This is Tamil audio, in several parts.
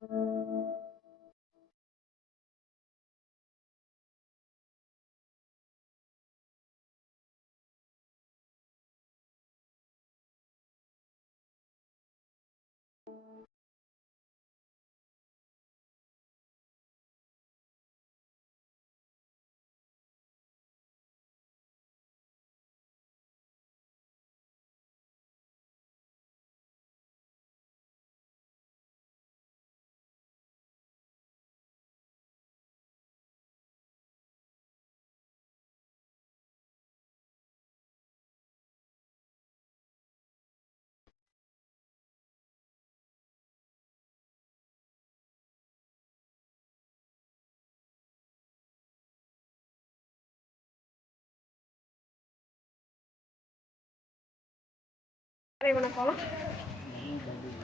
வணக்கம்.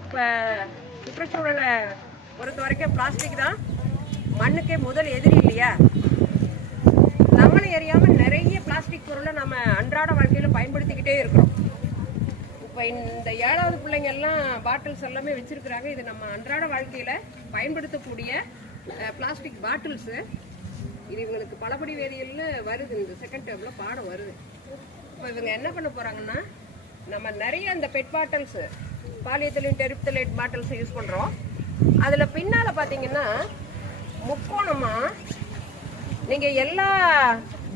இப்போ சுற்றுச்சூழலை பொறுத்த வரைக்கும் பிளாஸ்டிக் தான் மண்ணுக்கே முதல் எதிரி இல்லையா? நம்மளை அறியாமல் நிறைய பிளாஸ்டிக் பொருளை நம்ம அன்றாட வாழ்க்கையில் பயன்படுத்திக்கிட்டே இருக்கிறோம். இப்போ இந்த 7வது பிள்ளைங்க எல்லாம் பாட்டில்ஸ் எல்லாமே வச்சிருக்கிறாங்க. இது நம்ம அன்றாட வாழ்க்கையில் பயன்படுத்தக்கூடிய பிளாஸ்டிக் பாட்டில்ஸு. இது இவங்களுக்கு பலபடி வேதியியல்னு வருது, இந்த செகண்ட் டேர்மில் பாடம் வருது. இப்போ இவங்க என்ன பண்ண போகிறாங்கன்னா, நம்ம நிறைய இந்த பெட் பாட்டில்ஸு, பாலியத்திலின் டெரிப்தலேட் பாட்டில்ஸ் யூஸ் பண்ணுறோம். அதில் பின்னால் பார்த்தீங்கன்னா முக்கோணமாக நீங்கள் எல்லா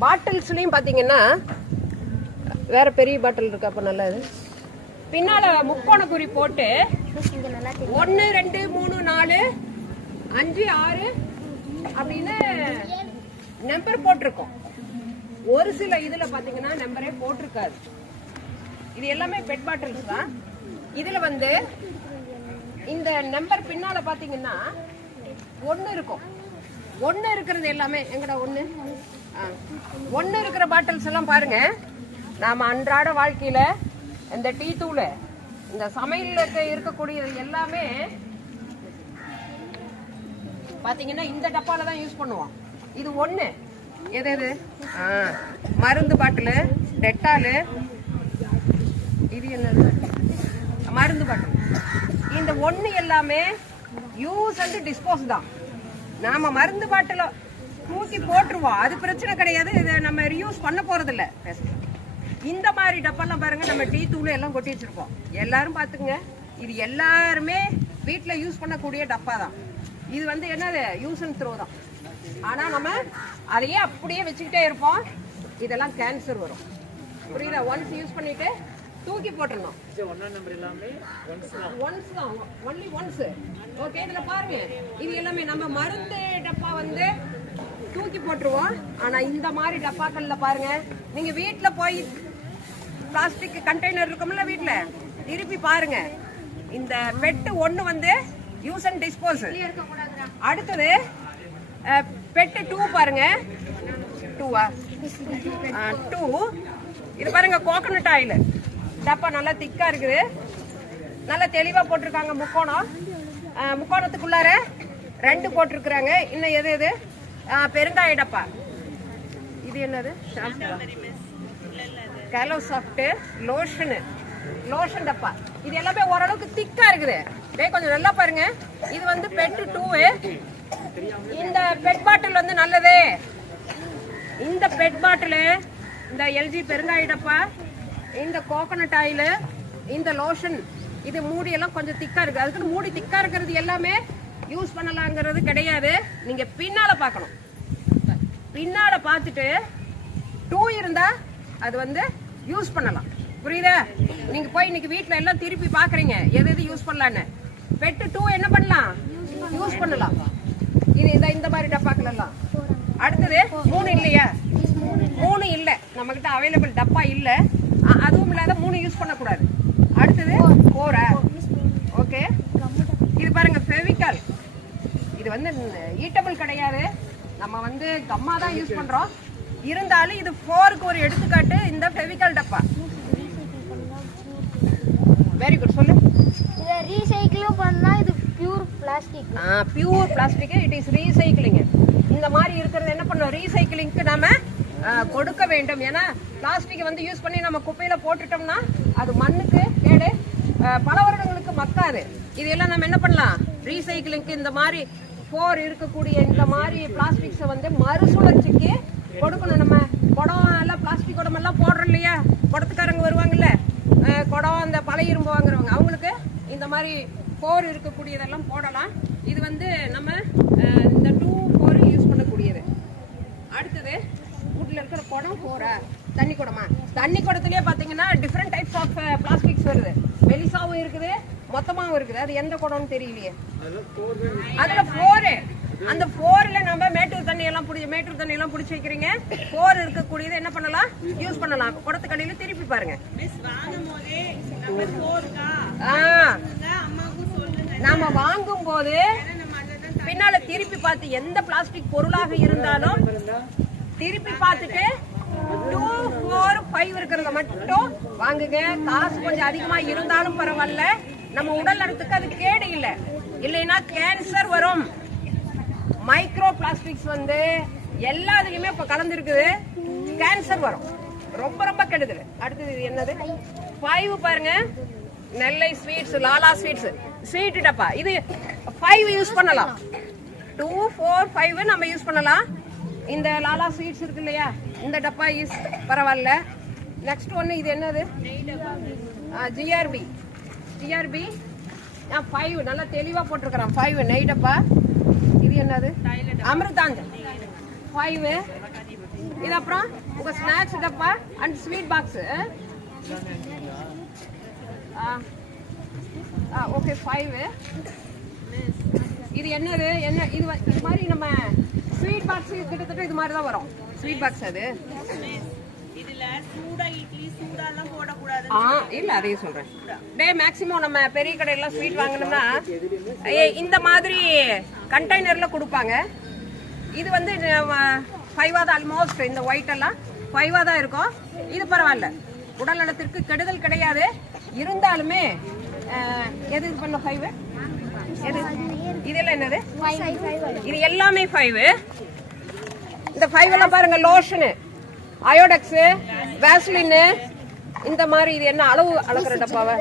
பாட்டில்ஸ்லையும் பார்த்தீங்கன்னா வேறு பெரிய பாட்டில் இருக்கு. அப்போ நல்லா இது பின்னால் முக்கோண குறி போட்டு 1 2 3 4 5 6 அப்படின்னு நம்பர் போட்டிருக்கோம். ஒரு சில இதில் பார்த்தீங்கன்னா நம்பரே போட்டிருக்காது. இது எல்லாமே பெட் பாட்டில்ஸ் தான். இதில் வந்து இந்த நம்பர் பின்னால் பார்த்தீங்கன்னா 1 இருக்கும். 1 இருக்கிறது எல்லாமே எங்கடா 1 இருக்கிற பாட்டில்ஸ் எல்லாம் பாருங்க. நாம் அன்றாட வாழ்க்கையில் இந்த டீ தூள், இந்த சமையலுக்கு இருக்கக்கூடியது எல்லாமே பார்த்தீங்கன்னா இந்த டப்பாவில் தான் யூஸ் பண்ணுவோம். இது 1 எது எது மருந்து பாட்டிலு, டெட்டாலு, இது என்னது மருந்து பாட்டில். இந்த 1 எல்லாமே யூஸ் அண்ட் டிஸ்போஸ் தான். நாம மருந்து பாட்டில தூக்கி போட்டுருவோம், அது பிரச்சனை கிடையாது. இதை நம்ம ரியூஸ் பண்ண போறதில்ல. இந்த மாதிரி டப்பாலாம் பாருங்க, நம்ம டீ தூள் எல்லாம் கொட்டி வச்சிருக்கோம். எல்லாரும் பார்த்துங்க, இது எல்லாருமே வீட்டில் யூஸ் பண்ணக்கூடிய டப்பா தான். இது வந்து என்னது யூஸ் அண்ட் த்ரோ தான். ஆனால் நம்ம அதையே அப்படியே வச்சுக்கிட்டே இருப்போம். இதெல்லாம் கேன்சர் வரும். புரியுதா? ஒன்ஸ் யூஸ் பண்ணிட்டு தூக்கி போட்டுறணும். ஓகே, இதுல பாருங்க, இது எல்லாமே நம்ம மருந்து டப்பா வந்து தூக்கி போட்டுருவோம். ஆனா இந்த மாதிரி டப்பாக்கள்ல பாருங்க, நீங்க வீட்டுல போய் பிளாஸ்டிக் கண்டெய்னர் இருக்கும்ல வீட்டுல, திருப்பி பாருங்க. இந்த பெட்டு 1 வந்து யூஸ் அண்ட் டிஸ்போஸ். அடுத்தது பெட்டு 2 பாருங்க. 2 இது பாருங்க, கோகனட் ஆயில் டப்பா நல்லா திக்கா இருக்குது, நல்லா தெளிவா போட்டிருக்காங்க. முக்கோணத்துக்குள்ளார 2 போட்டிருக்கிறாங்க. இன்னும் எது எது பெருங்காய டப்பா. இது என்னது கேலோசாஃப்ட் லோஷன் டப்பா. இது எல்லாமே ஓரளவுக்கு திக்கா இருக்குது. கொஞ்சம் நல்லா பாருங்க. இது வந்து பெட் 2. இந்த பெட் பாட்டில் வந்து நல்லது. இந்த பெட் பாட்டில், இந்த எல்ஜி பெருங்காய டப்பா, இந்த கோகனட் ஆயில், இந்த லோஷன், இது மூடி எல்லாம் கொஞ்சம் திக்கா இருக்கு. அதுக்கு மூடி திக்கா இருக்கிறது எல்லாமே யூஸ் பண்ணலாங்கிறது கிடையாது. நீங்க பின்னால பார்க்கணும். பின்னால பார்த்துட்டு 2 இருந்தா அது வந்து யூஸ் பண்ணலாம். புரியுதா? நீங்க போய் இன்னைக்கு வீட்டுல எல்லாம் திருப்பி பாக்குறீங்க எது எது யூஸ் பண்ணலான்னு. பெட் 2 என்ன பண்ணலாம்? யூஸ் பண்ணலாம். இது இந்த மாதிரி டப்பாக்கள் எல்லாம். அடுத்தது 3 இல்லையா? 3 இல்லை நம்ம கிட்ட அவைலபிள் டப்பா இல்லை. அதுவும் இல்லாத 3 யூஸ் பண்ணக்கூடாது. அடுத்தது 4. ஓகே, இது பாருங்க ஃபெவிகால். இது வந்து ஈட்டபிள் கிடையாது, நம்ம வந்து கம்மா தான் யூஸ் பண்றோம். இருந்தாலும் இது 4க்கு ஒரு எடுத்துக்காட்டு இந்த ஃபெவிகால் டப்பா. Very good. சொல்லு. இத ரீசைக்கிளும் பண்ணா இது pure plastic. Pure plastic. It is recycling. இந்த மாதிரி இருக்கிறது என்ன பண்ணோம்? ரீசைக்கிளிங்க்கு நாம கொடுக்க வேண்டும். ஏன்னா பிளாஸ்டிக் வந்து யூஸ் பண்ணி நம்ம குப்பையில போட்டுட்டோம்னா அது மண்ணுக்கு கேடு, பல வருடங்களுக்கு மக்காது. இதெல்லாம் நம்ம என்ன பண்ணலாம்? ரீசைக்கிளிங்க்கு இந்த மாதிரி 4 இருக்கக்கூடிய இந்த மாதிரி பிளாஸ்டிக்ஸை வந்து மறுசுழற்சிக்கு கொடுக்கணும். நம்ம குடம் எல்லாம் பிளாஸ்டிக் குடம் எல்லாம் போடுறோம் இல்லையா, குடத்துக்காரங்க வருவாங்கல்ல, குடம் அந்த பழைய இரும்பு வாங்குறவங்க, அவங்களுக்கு இந்த மாதிரி 4 இருக்கக்கூடியதெல்லாம் போடலாம். இது வந்து நம்ம இந்த 2, 4 யூஸ் பண்ணக்கூடியது. அடுத்தது வீட்டில் இருக்கிற குடம் 4 தண்ணி குடமா, தண்ணி குடத்துலேயே பார்த்தீங்கன்னா டிஃப்ரெண்ட் டைப்ஸ் ஆஃப் பிளாஸ்டிக்ஸ் வருது. மெலிசாவும் இருக்குது, மொத்தமாகவும் இருக்குது. அது எந்த குடம்னு தெரியலையே. அதுல 4, அந்த 4ல நம்ம மேட்டூர் தண்ணி எல்லாம் பிடிச்சி வைக்கிறீங்க. 4 இருக்கக்கூடியது என்ன பண்ணலாம், யூஸ் பண்ணலாம். குடத்துக்கடியில திருப்பி பாருங்க. நாம வாங்கும் போது பின்னால திருப்பி பார்த்து எந்த பிளாஸ்டிக் பொருளாக இருந்தாலும் திருப்பி பார்த்துட்டு 2, 4, 5 இருக்கிறத மட்டும் வாங்குங்க. காசு கொஞ்சம் அதிகமா இருந்தாலும் பரவாயில்ல, நம்ம உடல் நலத்துக்கு அது கேடு இல்லை. இல்லைன்னா கேன்சர் வரும். மைக்ரோ பிளாஸ்டிக்ஸ் வந்து எல்லாத்துலயுமே இப்ப கலந்துருக்குது, கேன்சர் வரும். ரொம்ப ரொம்ப கெடுதல். அடுத்தது இது என்னது, 5 பாருங்க. நெல்லை ஸ்வீட்ஸ், லாலா ஸ்வீட்ஸ், ஸ்வீட் டப்பா. இது 5 யூஸ் பண்ணலாம். 2, 4, 5 நம்ம யூஸ் பண்ணலாம். இந்த லாலா ஸ்வீட்ஸ் இருக்கு இல்லையா, இந்த டப்பா யூஸ் பரவாயில்ல. நெக்ஸ்ட் ஒன்று இது என்னது, ஜிஆர்பி 5 நல்லா தெளிவா போட்டிருக்கிறான். 5 நெய் டப்பா. இது என்னது, அமிர்தாஞ்சன் 5. இது அப்புறம் உங்க ஸ்நாக்ஸ் டப்பா அண்ட் ஸ்வீட் பாக்ஸ். ஓகே 5. இது என்னது, என்ன இது மாதிரி நம்ம ஸ்வீட் பாக்ஸ் கிட்டத்தட்ட இது மாதிரி தான் வரும். ஸ்வீட் பாக்ஸ் அது இதுல சூடா இட்லி சூடாலாம் போட கூடாது. இல்ல அதையும் சொல்றேன். மேக்ஸிமம் நம்ம பெரிய கடையில ஸ்வீட் வாங்கணும்னா இந்த மாதிரி கண்டெய்னர்ல கொடுப்பாங்க. இது வந்து 5 தான் ஆல்மோஸ்ட். இந்த ஒயிட் எல்லாம் 5 தான் இருக்கும். இது பரவாயில்ல, உடல் நலத்திற்கு கெடுதல் கிடையாது. இருந்தாலுமே எது இது பண்ண 5 எது, இதெல்லாம் என்னது, இது எல்லாமே 5. இந்த 5 எல்லாம் பாருங்க, லோஷனு, அயோடெக்ஸ், வேஸ்லின், இந்த மாதிரி. இது என்ன அளவு அளக்குற டப்பாவா,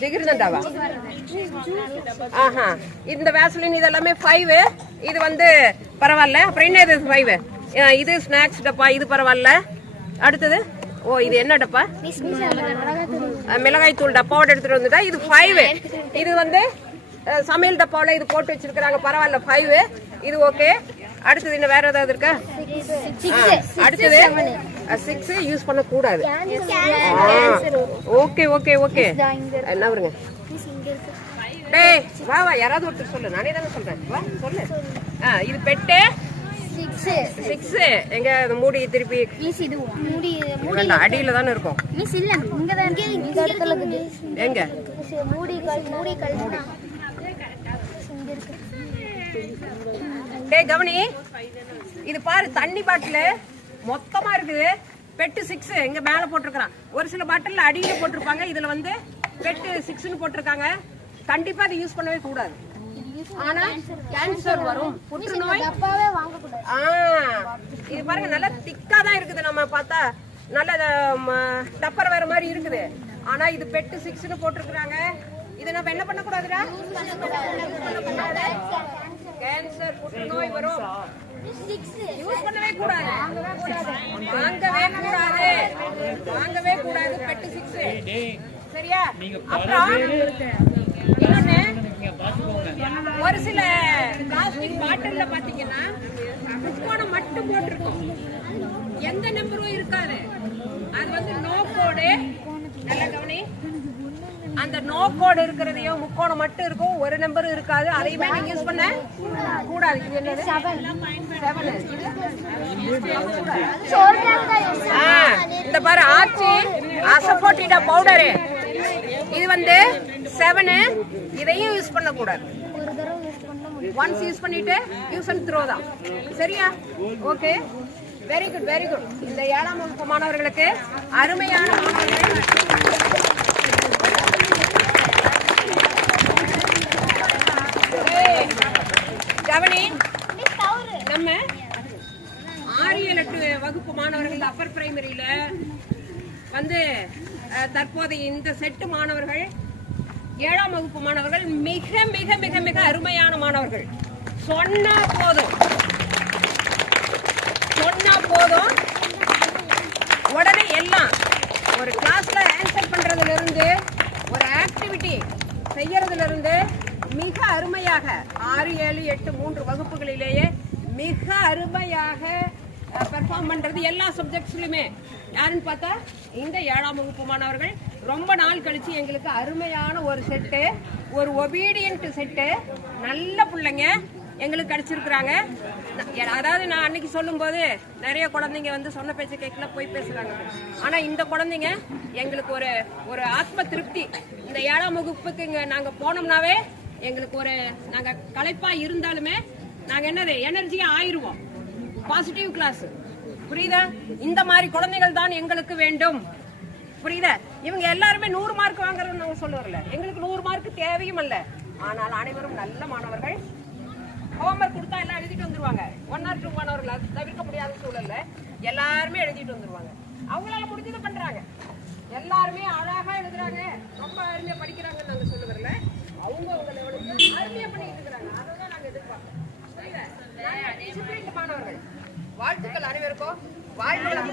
ஜிகிர்தண்டாவா? இந்த வேஸ்லின் இது எல்லாமே 5. இது வந்து பரவாயில்ல. அப்புறம் என்ன இது 5, இது ஸ்நாக்ஸ் டப்பா, இது பரவாயில்ல. அடுத்தது இது என்ன டப்பா, மிளகாய் தூள் டப்பாவோட எடுத்துட்டு வந்துட்டா. இது 5. இது வந்து சமையல் டப்பாவில் இது போட்டு வச்சிருக்காங்க, பரவாயில்ல 5. இது ஓகே. அடுத்தது இன்னும் வேற ஏதாவது இருக்கா? அடுத்தது 6 யூஸ் பண்ண கூடாது. Okay okay okay. என்ன வருங்க, டேய் வா வா, யாராவது ஒருத்தர் சொல்லு, நானே தானே சொல்றேன். வா சொல்லு. இது பெட்டு 6. எங்க மூடி திருப்பி அடியில தானே இருக்கும். எங்க டேய் கவனி, இது பாரு, தண்ணி பாட்டில் மொத்தமா இருக்குது. பெட்டு 6 எங்க மேல போட்டிருக்கான். ஒரு சில பாட்டில் அடியில போட்டிருப்பாங்க, இதுல வந்து பெட்டு 6ன்னு போட்டிருக்காங்க. கண்டிப்பா அதை யூஸ் பண்ணவே கூடாது. ஆனா கேன்சர் வரும், புற்றுநோய். இது பாருங்க, நல்லா திக்கா தான் இருக்குது. நம்ம பார்த்தா நல்ல டப்பர் வேற மாதிரி இருக்குது. ஆனா இது பெட்டு 6ன்னு போட்டிருக்காங்க. இதை நம்ம என்ன பண்ண கூடாதுடா, கேன்சர், புற்றுநோய் வரும். யூஸ் பண்ணவே கூடாது, வாங்கவே கூடாது பெட்டு 6. சரியா? அப்புறம் இன்னொன்னு, ஒரு சில பிளாஸ்டிக் பாட்டில்ல பாத்தீங்கன்னா முக்கோணம் மட்டும் போட்டிருக்கும், எந்த நம்பரும் இருக்காது. அது வந்து நோ கோடு. நல்லா கவனி, அந்த நோ கோடு இருக்கிறதையும் முக்கோணம் மட்டும் இருக்கும், ஒரு நம்பரும் இருக்காது. அதையுமே நீங்க யூஸ் பண்ண கூடாது. இது என்னது, 7. இந்த பாரு, ஆச்சி அசபோட்டிடா பவுடரு, இது வந்து 7. இதையும் யூஸ் பண்ண கூடாது. ஒன்ஸ் யூஸ் பண்ணிட்டு யூஸ் அண்ட் த்ரோ தான். சரியா? Okay, very good very good. இந்த 7ஆம் வகுப்பு மாணவர்களுக்கு அருமையான கவனி, நம்ம 6, 7 வகுப்பு மாணவர்கள் அப்பர் பிரைமரியில வந்து தற்போதைய இந்த செட்டு மாணவர்கள் 7ஆம் வகுப்பு மாணவர்கள் மிக மிக மிக மிக அருமையான மாணவர்கள். சொன்னா போதும் உடனே எல்லாம் ஒரு கிளாஸ்ல ஆன்சர் பண்றதுல இருந்து ஒரு ஆக்டிவிட்டி செய்யறதுல இருந்து மிக அருமையாக 6, 7, 8, 3 வகுப்புகளிலேயே மிக அருமையாக பெர்ஃபார்ம் பண்றது எல்லா சப்ஜெக்ட்ஸ்லயுமே. யாருன்னு பார்த்தா இந்த 7ஆம் வகுப்பு மாணவர்கள் ரொம்ப நாள் கழிச்சு எங்களுக்கு அருமையான ஒரு செட்டு, ஒரு ஒபீடியன்ட் செட்டு, நல்ல பிள்ளைங்க எங்களுக்கு கிடைச்சிருக்கிறாங்க. அதாவது நான் அன்னைக்கு சொல்லும் போது நிறைய குழந்தைங்க வந்து சொன்ன பேச்ச கேட்கல, போய் பேசுறாங்க. ஆனா இந்த குழந்தைங்க எங்களுக்கு ஒரு ஆத்ம திருப்தி. இந்த 7ஆம் வகுப்புக்கு இங்க நாங்க போனோம்னாவே எங்களுக்கு நாங்க களைப்பா இருந்தாலுமே நாங்க என்னது எனர்ஜியா ஆயிருவோம். பாசிட்டிவ் கிளாஸ், புரியுதா? இந்த மாதிரி குழந்தைகள் தான் எங்களுக்கு வேண்டும், புரியுதா? இவங்க எல்லாருமே 100 மார்க் வாங்குறதுன்னு நாங்க சொல்லுவோம்ல, எங்களுக்கு 100 மார்க் தேவையும் அல்ல. ஆனால் அனைவரும் நல்ல மாணவர்கள். ஹோம்ஒர்க் கொடுத்தா எல்லாம் எழுதிட்டு வந்துருவாங்க. 1 or 2 மாணவர்கள், அது தவிர்க்க முடியாத சூழல்ல எல்லாருமே எழுதிட்டு வந்துருவாங்க. அவங்களால முடிஞ்சதை பண்றாங்க. எல்லாருமே அழகா எழுதுறாங்க, ரொம்ப அருமையா படிக்கிறாங்கன்னு நாங்க சொல்லுறதுல அவங்க அருமையா பண்ணிட்டு இருக்கிறாங்க. அதான் நாங்க எதிர்பார்க்கிறோம். மாணவர்கள் வாழ்த்துக்கள் அனைவருக்கும். வாழ்த்துக்கள்.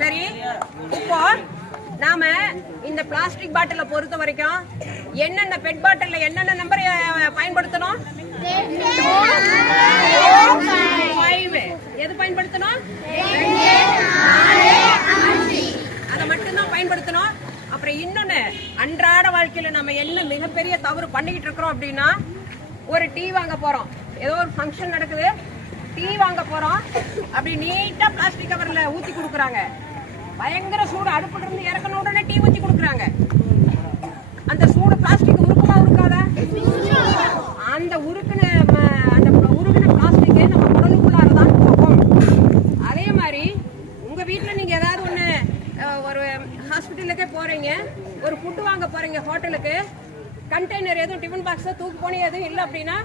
சரி, இப்போ நாம இந்த பிளாஸ்டிக் பாட்டில பொறுத்த வரைக்கும் என்னென்ன பெட் பாட்டில் என்னென்ன நம்பர் பயன்படுத்தணும்? 5. எது பயன்படுத்தணும்? அதை மட்டும்தான் பயன்படுத்தணும். அப்புறம் இன்னொன்னு, அன்றாட வாழ்க்கையில நம்ம என்ன மிகப்பெரிய தவறு பண்ணிக்கிட்டு இருக்கிறோம் அப்படின்னா, ஒரு டீ வாங்க போறோம், ஏதோ ஒரு ஃபங்க்ஷன் நடக்குது, டீ வாங்க போறோம், அப்படி நீட்டா பிளாஸ்டிக் கவர்ல ஊத்தி கொடுக்குறாங்க. பயங்கர சூடு, அடுப்புல இருந்து இறக்கணும் உடனே டீ ஊத்தி கொடுக்குறாங்க. அந்த சூடு பிளாஸ்டிக் உருக்குமா உருக்காதா? அந்த உருக்குன பிளாஸ்டிக் நம்ம உடலுக்குள்ளாரதான் போகும். அதே மாதிரி உங்க வீட்டுல நீங்க ஏதாவது ஒண்ணு ஒரு ஹாஸ்பிட்டலுக்கே போறீங்க, ஒரு ஃபுட் வாங்க போறீங்க ஹோட்டலுக்கு, கண்டெய்னர் எதுவும் டிஃபன் பாக்ஸ் தூக்கு போனி எதுவும் இல்லை அப்படின்னா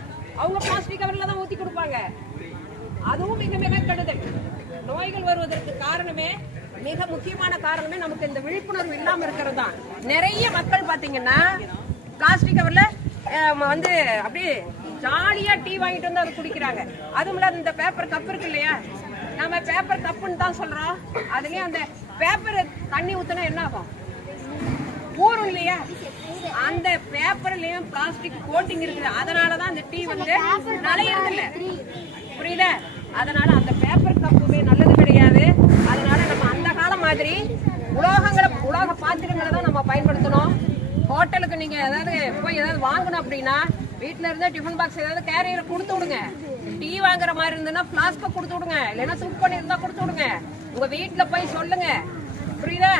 அவங்க பிளாஸ்டிக் கவர்ல தான் ஊத்தி கொடுப்பாங்க. அதுவும் மிக மிக கெடுதல். நோய்கள் வருவதற்கு காரணமே, மிக முக்கியமான காரணமே நமக்கு இந்த விழிப்புணர்வு இல்லாம இருக்கிறது தான். நிறைய மக்கள் பாத்தீங்கன்னா பிளாஸ்டிக் கவர்ல வந்து அப்படியே ஜாலியா டீ வாங்கிட்டு வந்து அதை குடிக்கிறாங்க. அதுவும் இல்லாத இந்த பேப்பர் கப் இருக்கு இல்லையா, நம்ம பேப்பர் கப்புன்னு தான் சொல்றோம். அதுலயும் அந்த பேப்பர் தண்ணி ஊத்துனா என்ன ஆகும்? ஊறும் இல்லையா? அந்த பேப்பர்லயும் பிளாஸ்டிக் கோட்டிங் இருக்குது. அதனாலதான் அந்த டீ வந்து நலையறது இல்ல, புரியுதா? அதனால அந்த பேப்பர் கப்புமே நல்லது கிடையாது. அதனால நம்ம அந்த காலம் மாதிரி உலோக பாத்திரங்களை தான் நம்ம பயன்படுத்தணும். ஹோட்டலுக்கு நீங்க ஏதாவது போய் ஏதாவது வாங்கணும் அப்படின்னா வீட்டுல இருந்தா டிஃபன் பாக்ஸ் ஏதாவது கேரியர் கொடுத்து விடுங்க. டீ வாங்குற மாதிரி இருந்ததுன்னா பிளாஸ்க கொடுத்து விடுங்க, இல்லைன்னா சுக் பண்ணி இருந்தா கொடுத்து விடுங்க. உங்க வீட்டுல போய் சொல்லுங்க, புரியுதா?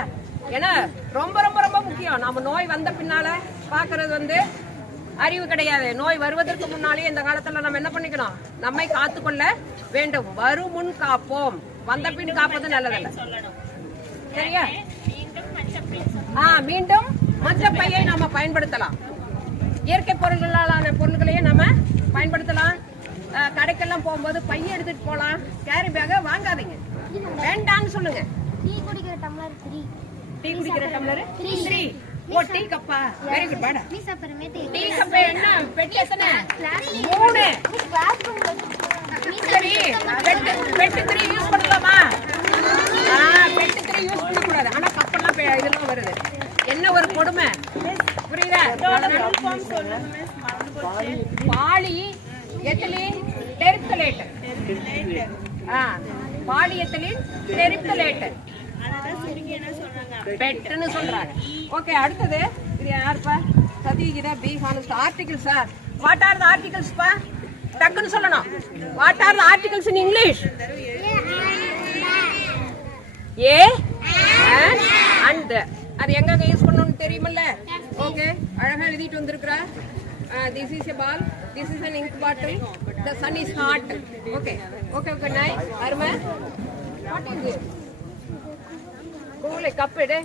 ஏன்னா ரொம்ப ரொம்ப ரொம்ப முக்கியம். நம்ம நோய் வந்த பின்னால பாக்குறது வந்து அறிவு கிடையாது. நோய் வருவதற்கு முன்னாலே இந்த காலத்துல நம்ம என்ன பண்ணிக்கணும்? நம்மை காத்துக்கொள்ள வேண்டும். வரும் முன் காப்போம், வந்த பின் காப்பது நல்லதல்ல. சரியா? மீண்டும் மற்ற பையை நாம பயன்படுத்தலாம். இயற்கை பொருள்களாலான பொருள்களையே நம்ம பயன்படுத்தலாம். கடைக்கெல்லாம் போகும்போது பைய எடுத்துட்டு போலாம். கேரி பேக வாங்காதீங்க, வேண்டான்னு சொல்லுங்க. டீ குடிக்கிற டம்ளர் 3. டீ குடிக்கிற டம்ளர் 3. ஓ, டீ கப்பா. Very good madam. ப்ளீஸ் அப்புறமேட்டு டீ கப் என்ன பெட்டி எத்தனை? 3. சரி, பெட்டி 3 யூஸ் பண்ணலாமா? பெட்டி 3 யூஸ் பண்ண கூடாது. ஆனா கப்பெல்லாம் இதெல்லாம் வருது. என்ன ஒரு கொடுமை, புரியுதா? Poly ethylene terephthalate. Poly ethylene terephthalate பெட்னு சொல்றாங்க. ஓகே, அடுத்தது இது யாருப்பா? சதீகிதா be honest. Articles. What are the articles பா? டக்குன்னு சொல்லணும். What are the articles in English? A and. அது எங்க யூஸ் பண்ணணும்னு தெரியுமல்ல? ஓகே, அழகா எழுதிட்டு வந்திருக்கிறா. This is a ball, this is an ink bottle, the sun is hot. Okay, okay, okay, nice. அருமை. What is it? கூலை கப் எடு.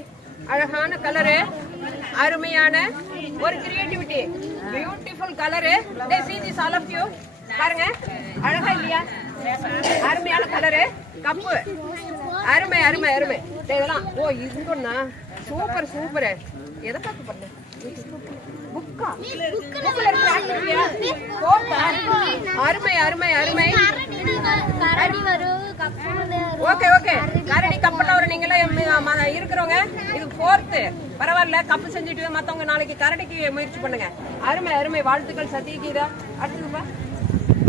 அழகான கலரு, அருமையான ஒரு கிரியேட்டிவிட்டி. Beautiful colour. டேய் see this all of you. பாருங்க அழகா இல்லையா? அருமையான கலரு. கப்பு அருமை அருமை அருமை. இதெல்லாம் ஓ இதுன்னா சூப்பர் சூப்பர். எதை பார்த்து பண்ண புக்கா புக்ல இருக்க ஆக்டிவிட்டியா? அருமை அருமை அருமை. ஓகே ஓகே கரடி கப்பெல்லாம் ஒரு நீங்களாம் இருக்கிறவங்க இது 4th பரவாயில்ல. கப்பு செஞ்சுட்டு மத்தவங்க நாளைக்கு கரடிக்கு முயற்சி பண்ணுங்க. அருமை அருமை. வாழ்த்துக்கள் சத்யகீதா. அடுத்ததுப்பா.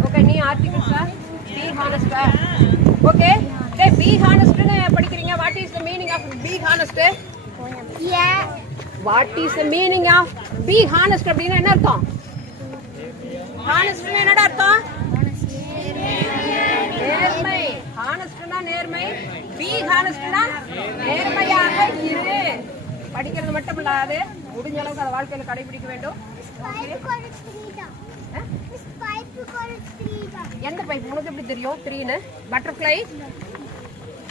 ஓகே நீ ஆர்டிகல்ஸா? பி ஹானஸ்டா? ஓகே டேய் பி ஹானஸ்ட்னு படிக்கிறீங்க. What is the meaning of be honest? What is the meaning of be honest அப்படினா என்ன அர்த்தம்? ஹானஸ்ட்னா என்னடா அர்த்தம்? நேர்மை. ஹானஸ்ட்னா நேர்மை. பி ஹானஸ்ட்னா நேர்மையாக இரு. படிக்கிறது மட்டும் இல்லாது முடிஞ்ச அளவுக்கு அதை வாழ்க்கையில கடைபிடிக்க வேண்டும். எந்த பைப் உனக்கு எப்படி தெரியும் 3ன்னு? பட்டர்ஃப்ளை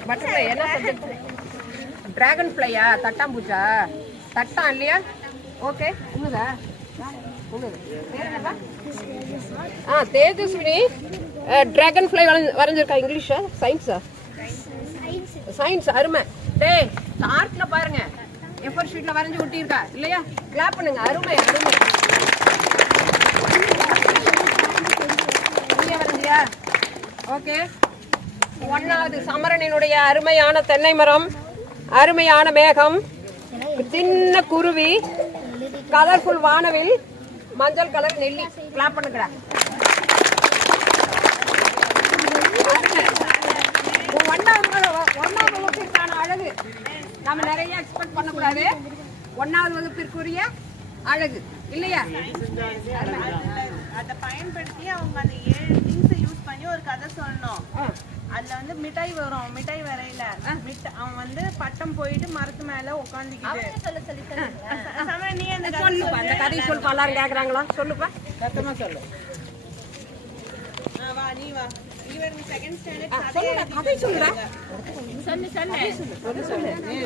பட்டர்ஃப்ளை என்ன சப்ஜெக்ட்? டிராகன் ஃப்ளையா? தட்டாம்பூச்சா? தட்டான் இல்லையா? ஓகே உண்மைதா தேஜஸ்வினி டிராகன் ஃப்ளை வரைஞ்சிருக்கா. இங்கிலீஷா சயின்ஸா? சயின்ஸ். அருமை. டேய் சார்ட்ல பாருங்க எஃபர் ஷீட்ல வரைஞ்சு ஒட்டியிருக்கா இல்லையா? கிளாப் பண்ணுங்க. அருமை அருமை. வரைஞ்சியா? ஓகே 1வது சமரனினுடைய அருமையான தென்னை மரம், அருமையான மேகம், சின்ன குருவி, கலர்ஃபுல் வானவில், மஞ்சள் கலர் நெல்லி. கிளாப் பண்ணுங்கடா. ஒன்னாவது வகுப்பிற்கான அழகு நம்ம நிறைய எக்ஸ்பெக்ட் பண்ணக்கூடாது. 1வது வகுப்பிற்குரிய அழகு இல்லையா? அதை பயன்படுத்தி அவங்க அந்த 7 திங்ஸ் யூஸ் பண்ணி ஒரு கதை சொல்லணும். அதுல வந்து மிட்டாய் வரும். மிட்டாய் வரையில அவன் வந்து பட்டம் போயிட்டு மரத்து மேல உட்காந்துக்கிட்டு நீ அந்த கதையை சொல்லுப்பா. எல்லாரும் கேக்குறாங்களா? சொல்லுப்பா. சத்தமா சொல்லு. வா நீ வா. இவர் செகண்ட் ஸ்டாண்டர்ட் கதை சொல்லுடா.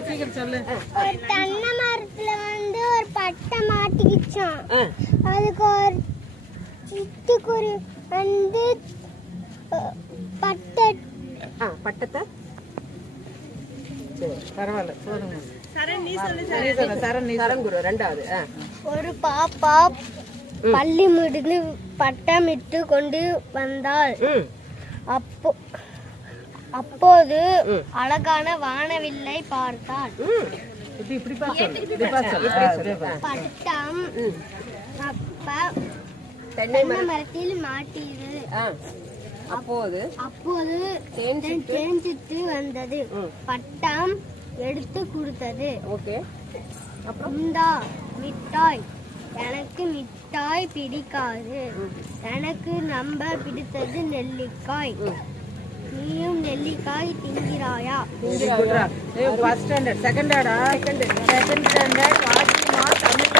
சீக்கிரம் சொல்லு. ஒரு தென்னை மரத்துல வந்து ஒரு பட்டை மாட்டிக்கிச்சான். அதுக்கு ஒரு சிட்டுக்குருவி வந்து பட்டத்தை பரவாயில்ல சொல்லுங்க. சரண் நீ சொல்லு. சரண் குரு 2வது. ஒரு பாப்பா பள்ளி முடிந்து பட்டமிட்டு கொண்டு வந்தாள். அப்போது அழகான வானவில்லை பார்த்தாள். பட்டம் தென்னை மரத்தில் மாட்டியது. அப்போது தேஞ்சிட்டு வந்தது. பட்டம் எடுத்து கொடுத்தது. இந்தா மிட்டாய். எனக்கு மிட்டாய் பிடிக்காது. எனக்கு நம்ப பிடித்தது நெல்லிக்காய். நீயும் நெல்லிக்காய் திங்கிறாயா? First standard second standard Vasima Tamil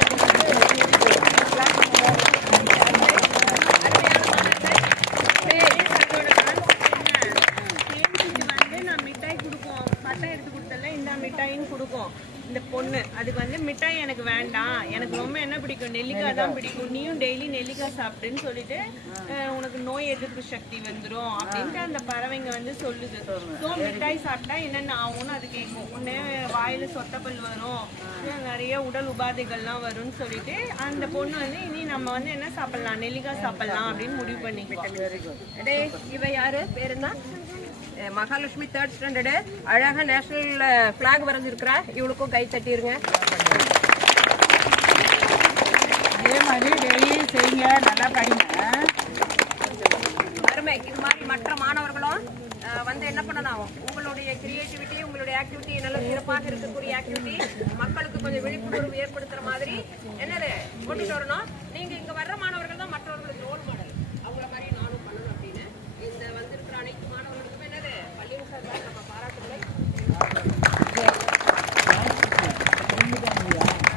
இந்த பொண்ணு அதுக்கு வந்து மிட்டாய் எனக்கு வேண்டாம், எனக்கு ரொம்ப என்ன பிடிக்கும் நெல்லிக்காய் தான் பிடிக்கும், நீயும் டெய்லி நெல்லிக்காய் சாப்பிட்டுன்னு சொல்லிட்டு உனக்கு நோய் எதிர்ப்பு சக்தி வந்துடும் அப்படின்ட்டு அந்த பறவைங்க வந்து சொல்லுது. ஸோ மிட்டாய் சாப்பிட்டா என்னென்ன ஆகும்னு அது கேட்கும். உடனே வாயில சொத்தப்பல் வரும், நிறைய உடல் உபாதைகள்லாம் வரும்னு சொல்லிட்டு அந்த பொண்ணு வந்து இனி நம்ம வந்து என்ன சாப்பிடலாம், நெல்லிக்காய் சாப்பிடலாம் அப்படின்னு முடிவு பண்ணிக்குவோம். இவ யாரு பேரு என்ன? Mahalakshmi 3rd standard. அழகா நேஷனல் பிளாக் வரைஞ்சிருக்கிறா. இவளுக்கும் கை தட்டிருங்க. அதே மாதிரி டெய்லி செய்யுங்க, நல்லா படிங்க. அருமை. இது மாதிரி மற்ற மாணவர்களும் வந்து என்ன பண்ணணும், உங்களுடைய கிரியேட்டிவிட்டி உங்களுடைய ஆக்டிவிட்டி நல்ல சிறப்பாக இருக்கக்கூடிய ஆக்டிவிட்டி மக்களுக்கு கொஞ்சம் விழிப்புணர்வு ஏற்படுத்துற மாதிரி என்னது கொண்டுட்டு வரணும். நீங்க இங்க வர்ற மாணவர்கள்